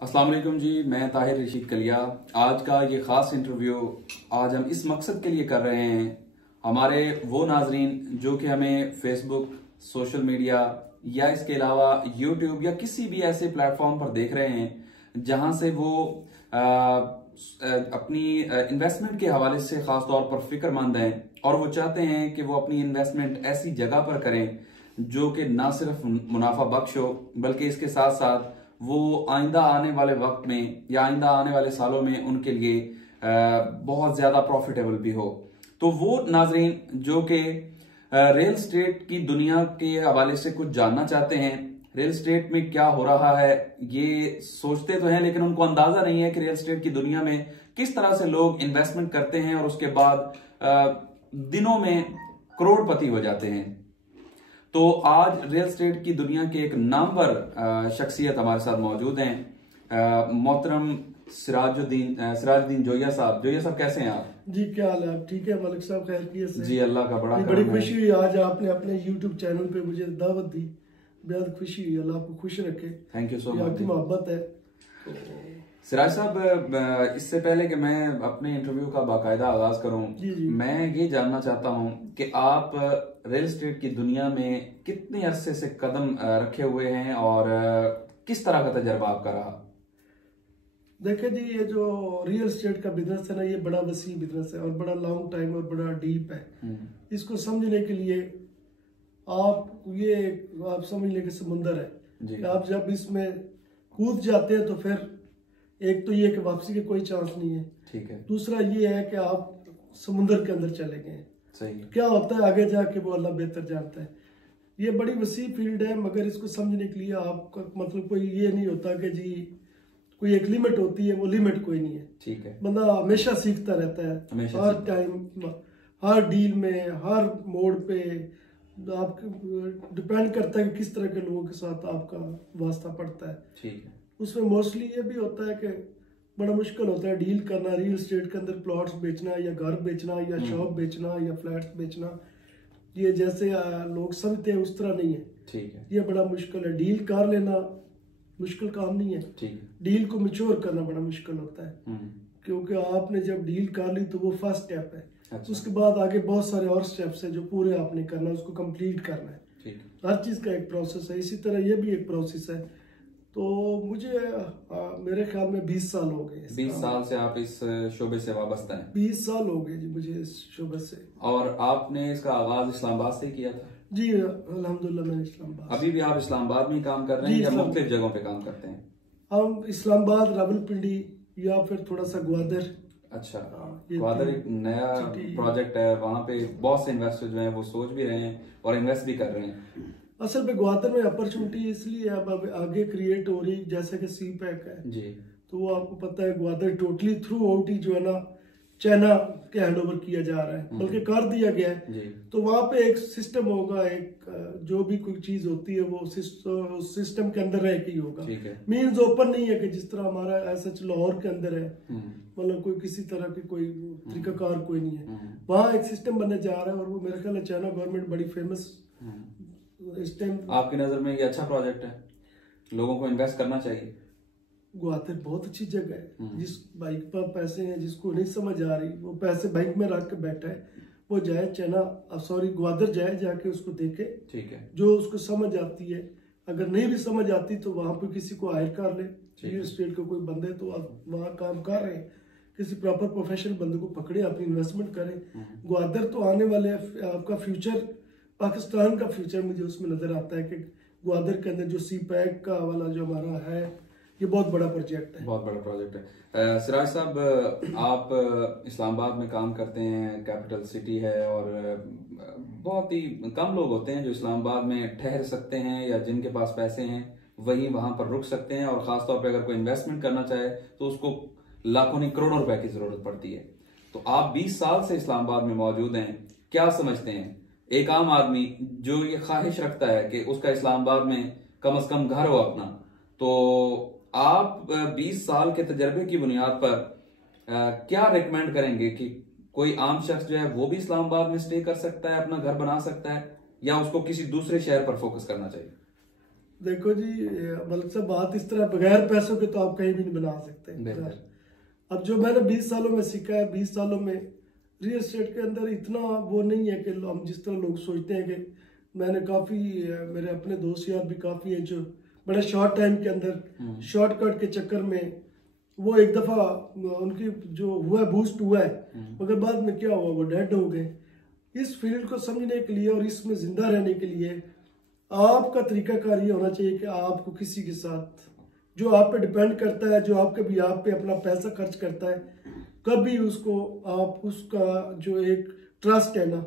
अस्सलाम वालेकुम जी, मैं ताहिर रशीद कलिया। आज का ये ख़ास इंटरव्यू आज हम इस मकसद के लिए कर रहे हैं, हमारे वो नाजरीन जो कि हमें फेसबुक, सोशल मीडिया या इसके अलावा यूट्यूब या किसी भी ऐसे प्लेटफॉर्म पर देख रहे हैं जहां से वो अपनी इन्वेस्टमेंट के हवाले से ख़ास तौर पर फिक्रमंद हैं और वो चाहते हैं कि वो अपनी इन्वेस्टमेंट ऐसी जगह पर करें जो कि ना सिर्फ मुनाफा बख्श हो बल्कि इसके साथ साथ वो आइंदा आने वाले वक्त में या आइंदा आने वाले सालों में उनके लिए बहुत ज्यादा प्रॉफिटेबल भी हो। तो वो नाजरीन जो कि रियल एस्टेट की दुनिया के हवाले से कुछ जानना चाहते हैं, रियल एस्टेट में क्या हो रहा है ये सोचते तो हैं लेकिन उनको अंदाजा नहीं है कि रियल एस्टेट की दुनिया में किस तरह से लोग इन्वेस्टमेंट करते हैं और उसके बाद दिनों में करोड़पति हो जाते हैं। तो आज रियल एस्टेट की दुनिया के एक नामवर शख्सियत हमारे साथ मौजूद हैं, मोहतरम सिराजुद्दीन जोया साहब। जोया साहब कैसे हैं आप? जी क्या हाल है? आप ठीक है मलिक साहब? खैरियत से? जी अल्लाह का बड़ी खुशी हुई आज आपने अपने YouTube चैनल पे मुझे दावत दी, बेहद खुशी हुई। अल्लाह आपको खुश रखे। Thank you so much. आपकी मोहब्बत है। सिराज साहब, इससे पहले कि मैं अपने इंटरव्यू का बाकायदा आगाज करूं, मैं ये जानना चाहता हूं कि आप रियल एस्टेट की दुनिया में कितने अरसे से कदम रखे हुए हैं और किस तरह का तजर्बा आपका रहा? देखिए जी, ये जो रियल एस्टेट का बिजनेस है ना, ये बड़ा वसी बिजनेस है और बड़ा लॉन्ग टाइम और बड़ा डीप है। इसको समझने के लिए आप समझ लें कि समुंदर है। आप जब इसमें कूद जाते हैं तो फिर एक तो ये कि वापसी के कोई चांस नहीं है, ठीक है। दूसरा ये है कि आप समुंदर के अंदर चले गए। सही है। क्या होता है आगे जाके वो अल्लाह बेहतर जानता है। ये बड़ी वसी फील्ड है, मगर इसको समझने के लिए आपका मतलब कोई ये नहीं होता कि जी कोई एक लिमिट होती है, वो लिमिट कोई नहीं है, ठीक है। बंदा हमेशा सीखता रहता है, हर टाइम, हर डील में, हर मोड़ पे। आप डिपेंड करता है कि किस तरह के लोगों के साथ आपका वास्ता पड़ता है, ठीक है। उसमें मोस्टली ये भी होता है कि बड़ा मुश्किल होता है डील करना। रियल एस्टेट के अंदर प्लॉट्स बेचना या घर बेचना या शॉप बेचना या फ्लैट्स बेचना, ये जैसे लोग समझते हैं उस तरह नहीं है, ठीक है। ये बड़ा मुश्किल है। डील कर लेना मुश्किल काम नहीं है, ठीक है। डील को मैच्योर करना बड़ा मुश्किल होता है, क्योंकि आपने जब डील कर ली तो वो फर्स्ट स्टेप है। अच्छा। उसके बाद आगे बहुत सारे और स्टेप्स है जो पूरे आपने करना है, उसको कंप्लीट करना है, ठीक है। हर चीज का एक प्रोसेस है, इसी तरह ये भी एक प्रोसेस है। तो मुझे मेरे ख्याल में 20 साल हो गए। 20 साल से आप इस शोबे से वाबस्ता हैं? 20 साल हो गए जी मुझे इस शोबे से। और आपने इसका आगाज इस्लामाबाद से किया था? जी अल्हम्दुलिल्लाह, मैंने इस्लामाबाद। अभी भी आप इस्लामाबाद में ही काम कर रहे हैं या मुख्तलिफ जगहों पे काम करते हैं? हम इस्लामाबाद, रावलपिंडी या फिर थोड़ा सा ग्वादर। अच्छा, ग्वादर एक नया प्रोजेक्ट है, वहाँ पे बहुत से इन्वेस्टर जो हैं वो सोच भी रहे हैं और इन्वेस्ट भी कर रहे हैं। असल में ग्वादर में अपॉर्चुनिटी इसलिए अब आगे क्रिएट हो रही, जैसे कि सी पैक है जी, तो वो आपको पता है ग्वादर टोटली थ्रू आउट ही जो है ना चाइना के हैंडओवर किया जा रहा है, बल्कि कर दिया गया है। तो वहाँ पे एक सिस्टम होगा, एक जो भी कोई चीज होती है वो सिस्टम के अंदर रह के ही होगा। मीन्स ओपन नहीं है कि जिस तरह हमारा ऐसा लाहौर के अंदर है, मतलब कोई किसी तरह की कोई तरीकाकार कोई नहीं है। वहाँ एक सिस्टम बनने जा रहा है और वो मेरे ख्याल है चाइना गवर्नमेंट बड़ी फेमस इस टाइम। आपकी नजर में ये अच्छा प्रोजेक्ट है, लोगों को इन्वेस्ट करना चाहिए? ग्वादर बहुत अच्छी जगह है। जिस भाई के पास पैसे हैं, जिसको नहीं समझ आ रही, वो पैसे बैंक में रख के बैठा है, वो जाए ग्वादर जाए, जाके उसको देखे, ठीक है। जो उसको समझ आती है, अगर नहीं भी समझ आती तो वहां पे किसी को हायर कर ले। रियल एस्टेट के कोई बंदे तो आप वहाँ काम कर रहे हैं, किसी प्रॉपर प्रोफेशनल बंदे को पकड़े, अपनी इन्वेस्टमेंट करें। ग्वादर तो आने वाले आपका फ्यूचर, पाकिस्तान का फ्यूचर मुझे उसमें नजर आता है कि ग्वादर के अंदर जो सी पैक का वाला जो हमारा है, ये बहुत बड़ा प्रोजेक्ट है। बहुत बड़ा प्रोजेक्ट है। सिराज साहब, आप इस्लामाबाद में काम करते हैं, कैपिटल सिटी है, और बहुत ही कम लोग होते हैं जो इस्लामाबाद में ठहर सकते हैं या जिनके पास पैसे हैं वही वहां पर रुक सकते हैं, और खासतौर पे अगर कोई इन्वेस्टमेंट करना चाहे तो उसको लाखों नहीं करोड़ों रुपए की जरूरत पड़ती है। तो आप 20 साल से इस्लामाबाद में मौजूद हैं, क्या समझते हैं एक आम आदमी जो ये ख्वाहिश रखता है कि उसका इस्लामाबाद में कम से कम घर हो अपना, तो आप 20 साल के तजर्बे की बुनियाद पर क्या रिकमेंड करेंगे कि कोई आम शख्स जो है वो भी इस्लामाबाद में स्टे कर सकता है, अपना घर बना सकता है, या उसको किसी दूसरे शहर पर फोकस करना चाहिए? देखो जी मलिक साहब, बात इस तरह बगैर पैसों के तो आप कहीं भी नहीं बना सकते। अब जो मैंने 20 सालों में सीखा है, 20 सालों में रियल एस्टेट के अंदर इतना वो नहीं है कि हम जिस तरह लोग सोचते हैं कि मैंने काफ़ी, मेरे अपने दोस्त यार भी काफ़ी हैं जो बड़े शॉर्ट टाइम के अंदर शॉर्टकट के चक्कर में वो एक दफ़ा उनकी जो हुआ बूस्ट हुआ है, मगर बाद में क्या हुआ, वो डेड हो गए। इस फील्ड को समझने के लिए और इसमें जिंदा रहने के लिए आपका तरीकाकार ये होना चाहिए कि आपको किसी के साथ जो आप पे डिपेंड करता है, जो आपके भी आप पे अपना पैसा खर्च करता है, कभी उसको आप उसका जो एक ट्रस्ट है ना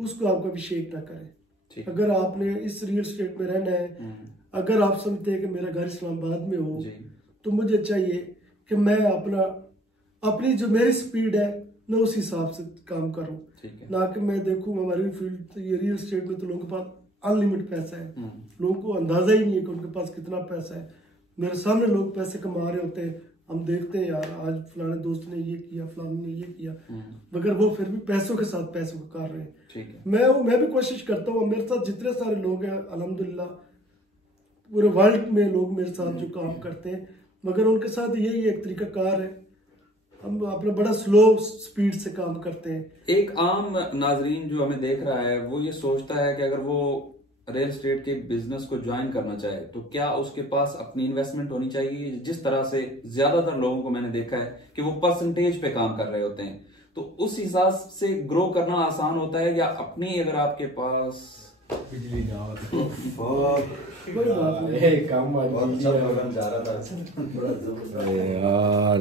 उसको आप कभी शेक ना करें। अगर आपने इस रियल एस्टेट में रहना है, अगर आप समझते हैं कि मेरा घर इस्लामाबाद में हो, तो मुझे चाहिए कि मैं अपनी जो मेरी स्पीड है मैं उस हिसाब से काम करूं, ना कि मैं देखूं हमारी फील्ड ये रियल एस्टेट में तो लोगों के पास अनलिमिटेड पैसा है, लोगों को अंदाजा ही नहीं है कि उनके पास कितना पैसा है। मेरे सामने लोग पैसे कमा रहे होते हैं, हम देखते हैं यार आज फलाने दोस्त ने ये किया, फलाने ने ये किया, मगर वो फिर भी पैसों के साथ पैसों को कर रहे हैं। ठीक है। मैं भी कोशिश करता हूँ, मेरे साथ जितने सारे लोग हैं अल्हम्दुलिल्लाह पूरे वर्ल्ड में लोग मेरे साथ जो काम करते हैं, मगर उनके साथ यही एक तरीका कार है, हम अपना बड़ा स्लो स्पीड से काम करते हैं। एक आम नाजरीन जो हमें देख रहा है वो ये सोचता है कि अगर वो रियल एस्टेट के बिजनेस को ज्वाइन करना चाहे तो क्या उसके पास अपनी इन्वेस्टमेंट होनी चाहिए? जिस तरह से ज्यादातर लोगों को मैंने देखा है कि वो परसेंटेज पे काम कर रहे होते हैं, तो उस हिसाब से ग्रो करना आसान होता है, या अपनी अगर आपके पास बिजली कोई बात नहीं, काम यार